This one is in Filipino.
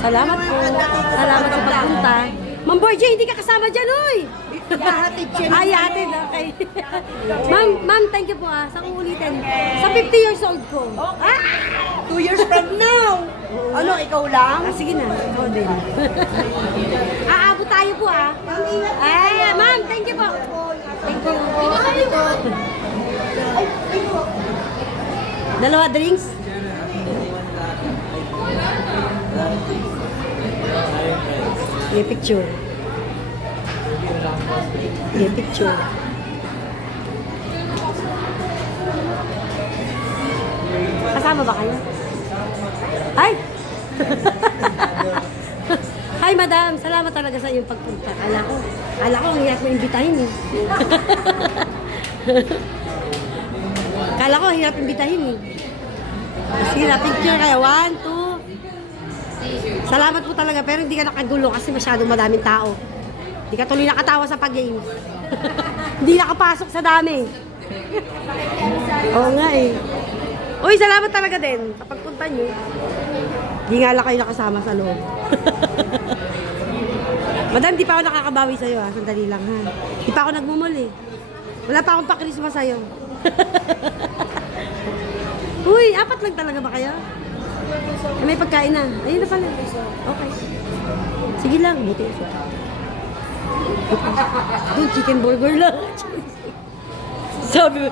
Salamat po. Salamat sa pagpunta. Ma'am Borgie, hindi ka kasama dyan, uy! Yahatid siya. Ay, hatid, okay. Ma'am, thank you po Sa uulitin. Sa 50 years old ko. Ah! 2 years from now. Ano, ikaw lang? Sige na, ikaw din. Aabot tayo po Ay, ma'am, thank you po. Thank you. Dalawa drinks? Sige, picture. Sige, picture. Kasama ba kayo? Ay! Hi, madam. Salamat talaga sa iyong pagpunta. Kala ko ang hirap mo imbitahin Kala ko ang hirap imbitahin Sige na, picture kayo. 1, 2. Salamat po talaga, pero hindi ka nakagulo kasi masyadong madaming tao. Hindi ka tuloy nakatawa sa pag-games. Hindi nakapasok sa dami. Oo nga Uy, salamat talaga din sa pagpunta nyo. Hindi nga lang kayo nakasama sa loob. Madam, di pa ako nakakabawi sa'yo Sandali lang Di pa ako nagmumul Wala pa akong pa-Christmas sa'yo. Uy, 4 lang talaga ba kayo? May pagkain na. Ayun na pala. Okay. Sige lang, buti. Doon, chicken burger lang. Sabi mo,